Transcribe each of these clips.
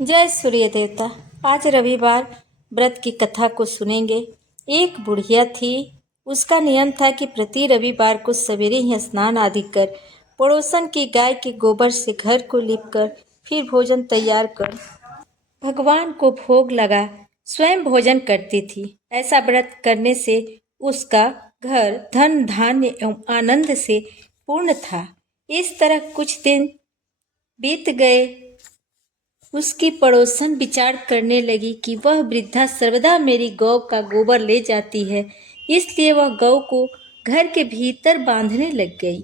जय सूर्य देवता। आज रविवार व्रत की कथा को सुनेंगे। एक बुढ़िया थी। उसका नियम था कि प्रति रविवार को सवेरे ही स्नान आदि कर पड़ोसन की गाय के गोबर से घर को लीपकर फिर भोजन तैयार कर भगवान को भोग लगा स्वयं भोजन करती थी। ऐसा व्रत करने से उसका घर धन धान्य एवं आनंद से पूर्ण था। इस तरह कुछ दिन बीत गए। उसकी पड़ोसन विचार करने लगी कि वह वृद्धा सर्वदा मेरी गौ का गोबर ले जाती है, इसलिए वह गौ को घर के भीतर बांधने लग गई।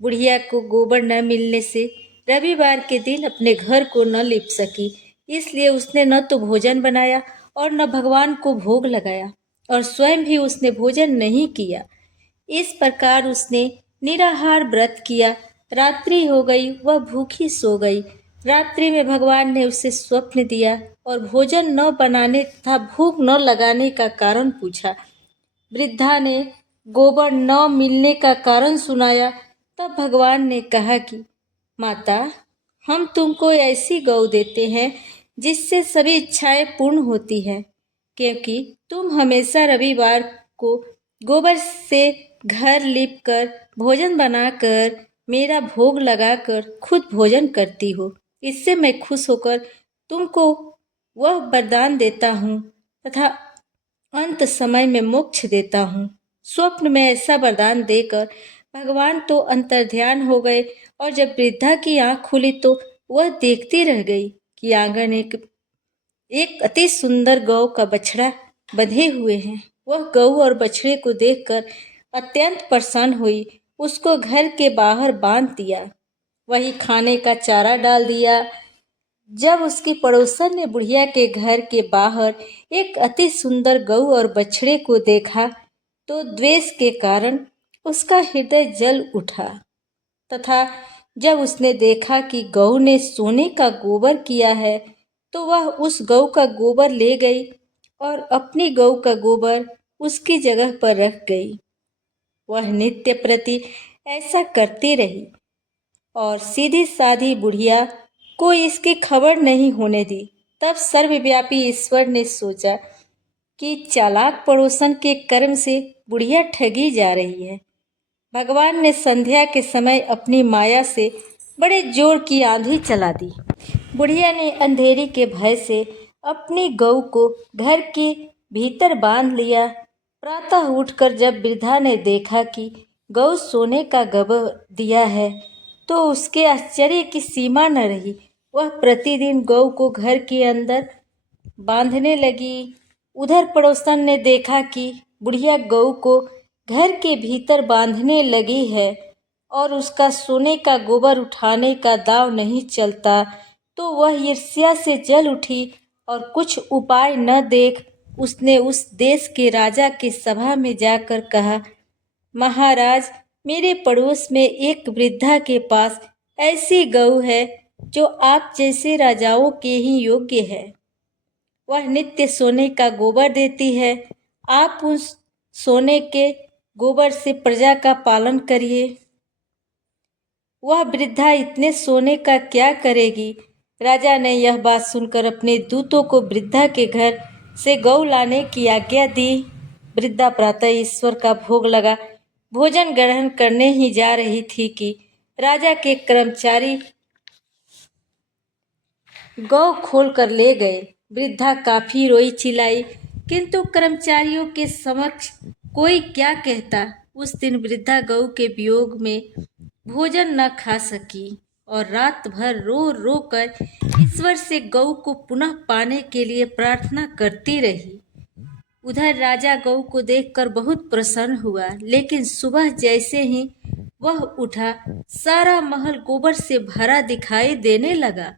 बुढ़िया को गोबर न मिलने से रविवार के दिन अपने घर को न लीप सकी, इसलिए उसने न तो भोजन बनाया और न भगवान को भोग लगाया और स्वयं भी उसने भोजन नहीं किया। इस प्रकार उसने निराहार व्रत किया। रात्रि हो गई, वह भूखी सो गई। रात्रि में भगवान ने उसे स्वप्न दिया और भोजन न बनाने तथा भूख न लगाने का कारण पूछा। वृद्धा ने गोबर न मिलने का कारण सुनाया। तब भगवान ने कहा कि माता, हम तुमको ऐसी गौ देते हैं जिससे सभी इच्छाएं पूर्ण होती हैं, क्योंकि तुम हमेशा रविवार को गोबर से घर लीप कर भोजन बनाकर मेरा भोग लगाकर खुद भोजन करती हो। इससे मैं खुश होकर तुमको वह वरदान देता हूँ तथा अंत समय में मोक्ष देता हूँ। स्वप्न में ऐसा वरदान देकर भगवान तो अंतर्ध्यान हो गए और जब वृद्धा की आंख खुली तो वह देखती रह गई कि आंगन एक अति सुंदर गौ का बछड़ा बंधे हुए हैं। वह गौ और बछड़े को देखकर अत्यंत प्रसन्न हुई। उसको घर के बाहर बांध दिया, वही खाने का चारा डाल दिया। जब उसकी पड़ोसन ने बुढ़िया के घर के बाहर एक अति सुंदर गौ और बछड़े को देखा तो द्वेष के कारण उसका हृदय जल उठा तथा जब उसने देखा कि गौ ने सोने का गोबर किया है तो वह उस गौ का गोबर ले गई और अपनी गौ का गोबर उसकी जगह पर रख गई। वह नित्य प्रति ऐसा करती रही और सीधी साधी बुढ़िया को इसकी खबर नहीं होने दी। तब सर्वव्यापी ईश्वर ने सोचा कि चालाक पड़ोसन के कर्म से बुढ़िया ठगी जा रही है। भगवान ने संध्या के समय अपनी माया से बड़े जोर की आंधी चला दी। बुढ़िया ने अंधेरी के भय से अपनी गौ को घर के भीतर बांध लिया। प्रातः उठकर जब वृद्धा ने देखा कि गौ सोने का गोबर दिया है तो उसके आश्चर्य की सीमा न रही। वह प्रतिदिन गौ को घर के अंदर बांधने लगी। उधर पड़ोसन ने देखा कि बुढ़िया गौ को घर के भीतर बांधने लगी है और उसका सोने का गोबर उठाने का दांव नहीं चलता, तो वह ईर्ष्या से जल उठी और कुछ उपाय न देख उसने उस देश के राजा के सभा में जाकर कहा, महाराज, मेरे पड़ोस में एक वृद्धा के पास ऐसी गौ है जो आप जैसे राजाओं के ही योग्य है। वह नित्य सोने का गोबर देती है। आप उस सोने के गोबर से प्रजा का पालन करिए। वह वृद्धा इतने सोने का क्या करेगी? राजा ने यह बात सुनकर अपने दूतों को वृद्धा के घर से गौ लाने की आज्ञा दी। वृद्धा प्रातः ईश्वर का भोग लगा भोजन ग्रहण करने ही जा रही थी कि राजा के कर्मचारी गौ खोल कर ले गए। वृद्धा काफी रोई चिल्लाई, किंतु कर्मचारियों के समक्ष कोई क्या कहता। उस दिन वृद्धा गौ के वियोग में भोजन न खा सकी और रात भर रो रो कर ईश्वर से गौ को पुनः पाने के लिए प्रार्थना करती रही। उधर राजा गौ को देखकर बहुत प्रसन्न हुआ, लेकिन सुबह जैसे ही वह उठा सारा महल गोबर से भरा दिखाई देने लगा।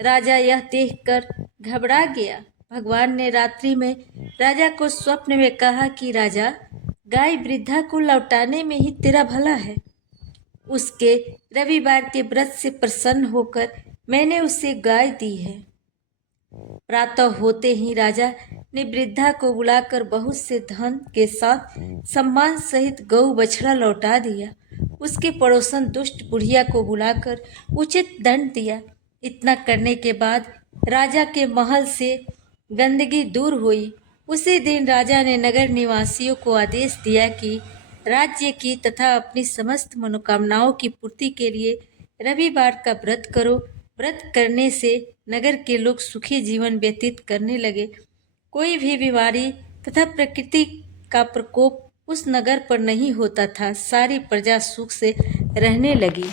राजा यह देखकर घबरा गया। भगवान ने रात्रि में राजा को स्वप्न में कहा कि राजा, गाय वृद्धा को लौटाने में ही तेरा भला है। उसके रविवार के व्रत से प्रसन्न होकर मैंने उसे गाय दी है। प्रातः होते ही राजा ने वृद्धा को बुलाकर बहुत से धन के साथ सम्मान सहित गौ बछड़ा लौटा दिया। उसके पड़ोसन दुष्ट बुढ़िया को बुलाकर उचित दंड दिया। इतना करने के बाद राजा के महल से गंदगी दूर हुई। उसी दिन राजा ने नगर निवासियों को आदेश दिया कि राज्य की तथा अपनी समस्त मनोकामनाओं की पूर्ति के लिए रविवार का व्रत करो। व्रत करने से नगर के लोग सुखी जीवन व्यतीत करने लगे। कोई भी बीमारी तथा प्रकृति का प्रकोप उस नगर पर नहीं होता था। सारी प्रजा सुख से रहने लगी।